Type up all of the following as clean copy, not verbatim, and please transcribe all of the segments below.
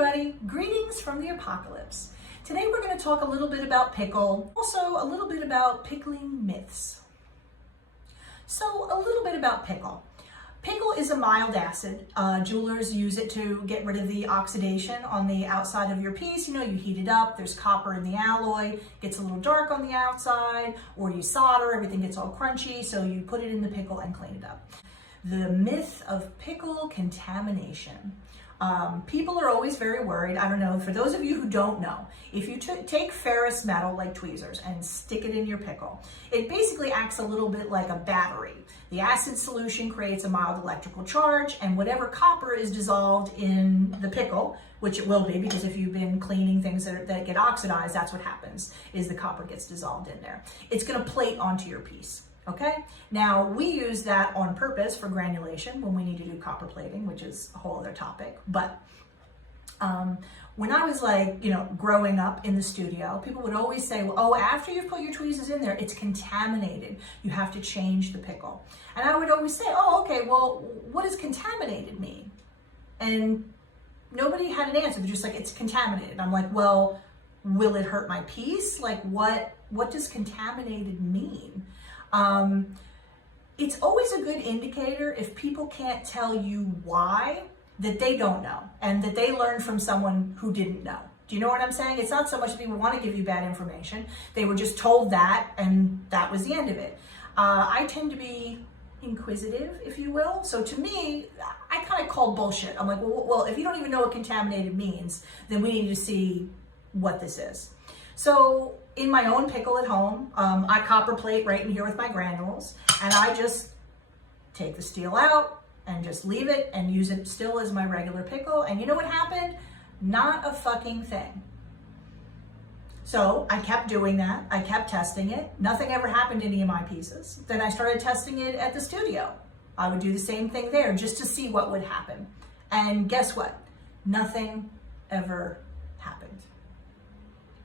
everybody, greetings from the apocalypse. Today we're going to talk a little bit about pickle, also a little bit about pickling myths. So a little bit about pickle. Pickle is a mild acid. Jewelers use it to get rid of the oxidation on the outside of your piece. You know, you heat it up, there's copper in the alloy, gets a little dark on the outside, or you solder, everything gets all crunchy, so you put it in the pickle and clean it up. The myth of pickle contamination. People are always very worried. I don't know, for those of you who don't know, if you take ferrous metal like tweezers and stick it in your pickle, it basically acts a little bit like a battery. The acid solution creates a mild electrical charge, and whatever copper is dissolved in the pickle, which it will be because if you've been cleaning things that get oxidized, that's what happens, is the copper gets dissolved in there. It's going to plate onto your piece. Okay, now we use that on purpose for granulation when we need to do copper plating, which is a whole other topic. But when I was growing up in the studio, people would always say, well, oh, after you've put your tweezers in there, it's contaminated. You have to change the pickle. And I would always say, oh, okay, well, what does contaminated mean? And nobody had an answer. They're just like, it's contaminated. I'm like, well, will it hurt my piece? Like, what does contaminated mean? It's always a good indicator if people can't tell you why, that they don't know and that they learned from someone who didn't know. Do you know what I'm saying? It's not so much people want to give you bad information. They were just told that and that was the end of it. I tend to be inquisitive, if you will. So to me, I kind of call bullshit. I'm like, well, if you don't even know what contaminated means, then we need to see what this is. So in my own pickle at home, I copper plate right in here with my granules, and I just take the steel out and just leave it and use it still as my regular pickle. And you know what happened? Not a fucking thing. So I kept doing that. I kept testing it. Nothing ever happened to any of my pieces. Then I started testing it at the studio. I would do the same thing there just to see what would happen. And guess what? Nothing ever happened.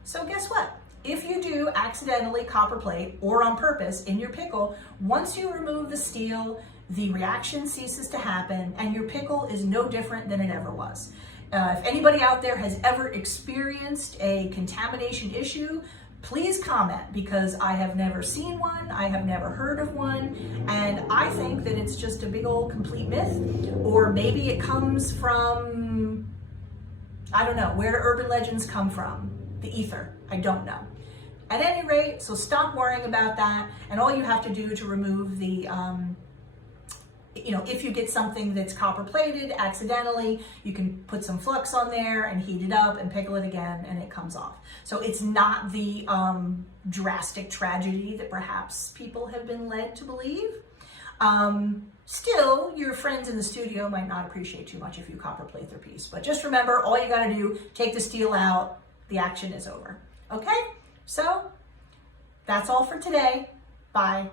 So guess what? If you do accidentally copper plate or on purpose in your pickle, once you remove the steel, the reaction ceases to happen and your pickle is no different than it ever was. If anybody out there has ever experienced a contamination issue, please comment, because I have never seen one, I have never heard of one, and I think that it's just a big old complete myth, or maybe it comes from, I don't know, where do urban legends come from? The ether, I don't know. At any rate, so stop worrying about that, and all you have to do to remove the, if you get something that's copper plated accidentally, you can put some flux on there and heat it up and pickle it again and it comes off. So it's not the drastic tragedy that perhaps people have been led to believe. Still, your friends in the studio might not appreciate too much if you copper plate their piece, but just remember, all you gotta do, take the steel out, the action is over. Okay? So that's all for today. Bye.